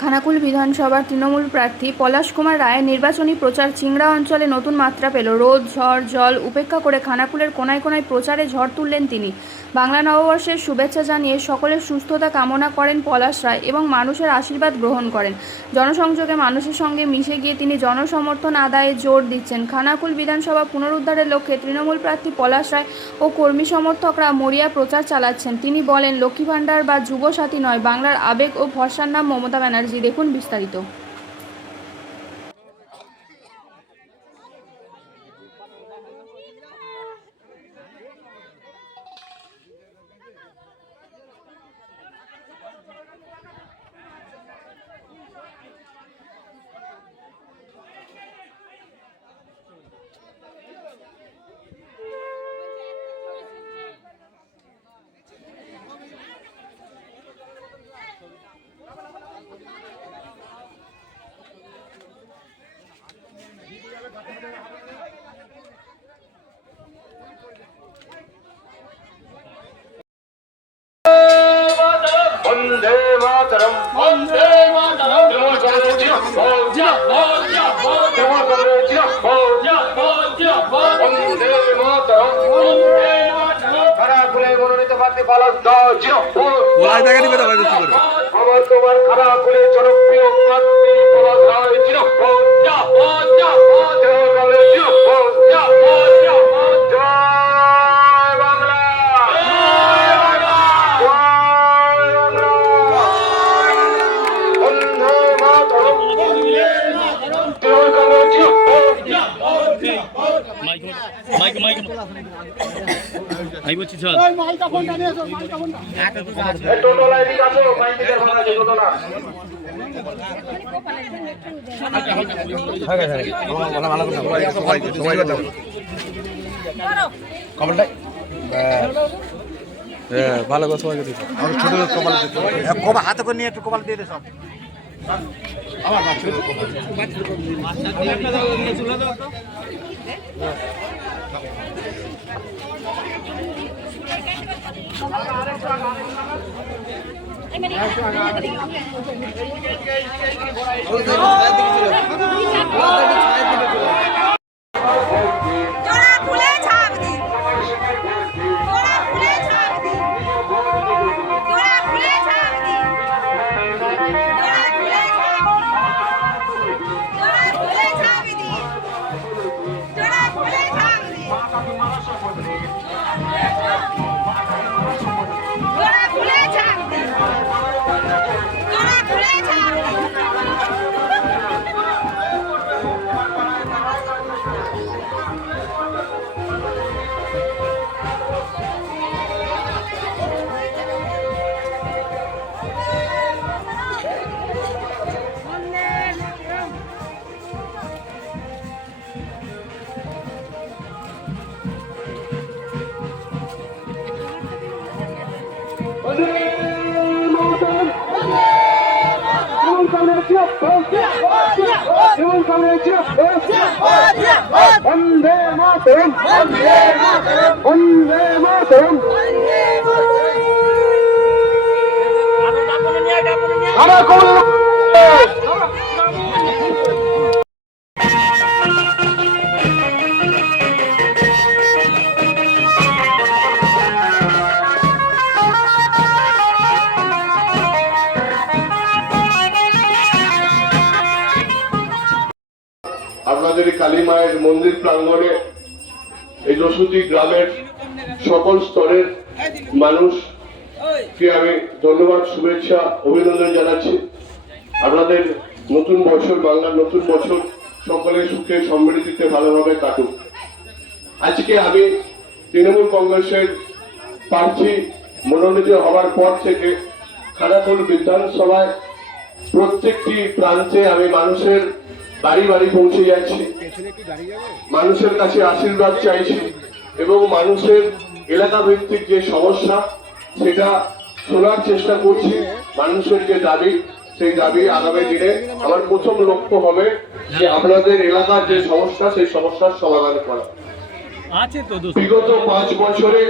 খানাকুল বিধানসভার তৃণমূল প্রার্থী পলাশ কুমার রায়ের নির্বাচনী প্রচার চিংড়া অঞ্চলে নতুন মাত্রা পেল। রোদ, ঝড়, জল উপেক্ষা করে খানাকুলের কোনায় কোনায় প্রচারে ঝড় তুললেন তিনি। বাংলা নববর্ষের শুভেচ্ছা জানিয়ে সকলের সুস্থতা কামনা করেন পলাশ রায় এবং মানুষের আশীর্বাদ গ্রহণ করেন। জনসংযোগে মানুষের সঙ্গে মিশে গিয়ে তিনি জনসমর্থন আদায়ে জোর দিচ্ছেন। খানাকুল বিধানসভা পুনরুদ্ধারের লক্ষ্যে তৃণমূল প্রার্থী পলাশ রায় ও কর্মী সমর্থকরা মরিয়া প্রচার চালাচ্ছেন। তিনি বলেন, লক্ষ্মী ভাণ্ডার বা যুবসাথী নয়, বাংলার আবেগ ও ভরসার নাম মমতা ব্যানার্জি। দেখুন বিস্তারিত। वंदे मातरम वंदे मातरम वंदे मातरम খানাকুলে মনোনীত প্রার্থী পলাশ রায় আমার তোমার খানাকুলে জনপ্রিয় প্রার্থী পলাশ রায় ভালো কথা সবাইকে দিতে আর ছোট কপাল দিতে কবা হাতে করে নিয়ে একটু কপাল দিয়ে দে সব আবার वंदे मातरम वंदे मातरम वंदे मातरम खानाकुल আপনাদের কালী মায়ের মন্দির প্রাঙ্গণে এই যশোতী গ্রামের সকল স্তরের মানুষকে আমি ধন্যবাদ, শুভেচ্ছা, অভিনন্দন জানাচ্ছি। আপনাদের নতুন বছর, বাংলার নতুন বছর সকলের সুখে সমৃদ্ধিতে ভালোভাবে কাটুক। আজকে আমি তৃণমূল কংগ্রেসের প্রার্থী মনোনীত হওয়ার পর থেকে খানাকুল বিধানসভায় প্রত্যেকটি প্রান্তে আমি মানুষের বাড়ি বাড়ি পৌঁছে যাচ্ছি, মানুষের কাছে আশীর্বাদ চাইছি এবং মানুষের এলাকা ভিত্তিক যে সমস্যা সেটা শোনার চেষ্টা করছি। মানুষের যে দাবি, সেই দাবি আগামী দিনে আমার প্রথম লক্ষ্য হবে যে আপনাদের এলাকার যে সমস্যা, সেই সমস্যার সমাধান করা। বিগত 5 বছরে